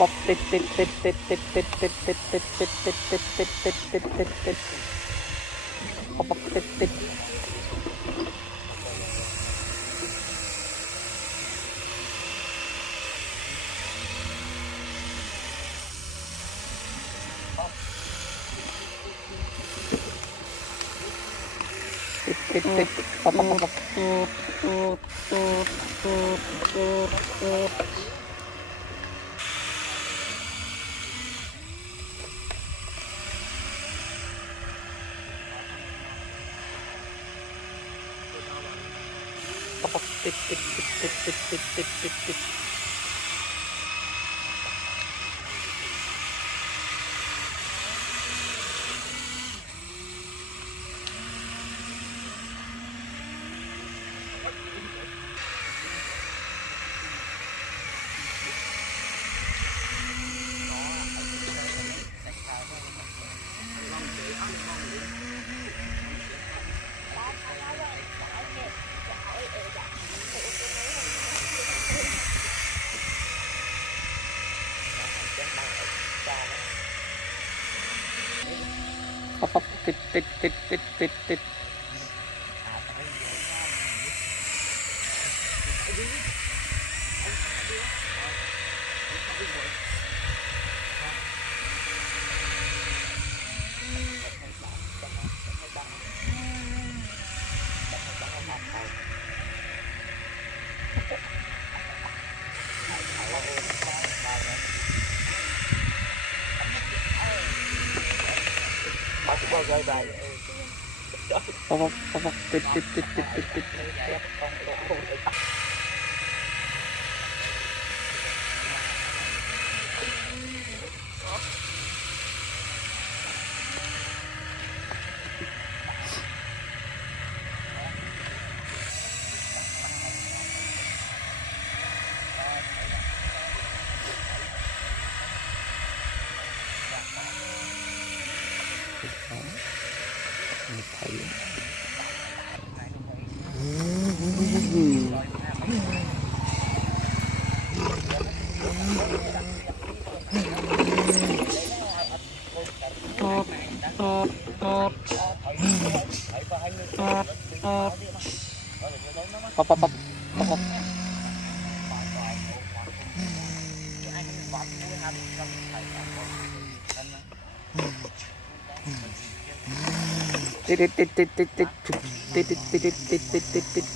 ป๊อปติดติดติดติดติดติดติดติดติดติดติดติดติดติดติดติดติดป๊อปติดติดติดติดติดป๊อปป๊อปป๊อปติดติดติดติดติดติดติดติดติดป๊อปติดติดติดติดติดติดป๊อปป๊อปติดติดติดติดติดติดป๊อปป๊อปป๊อปป๊อปติดติดติดติดติดติดติดติดติดติดติดติด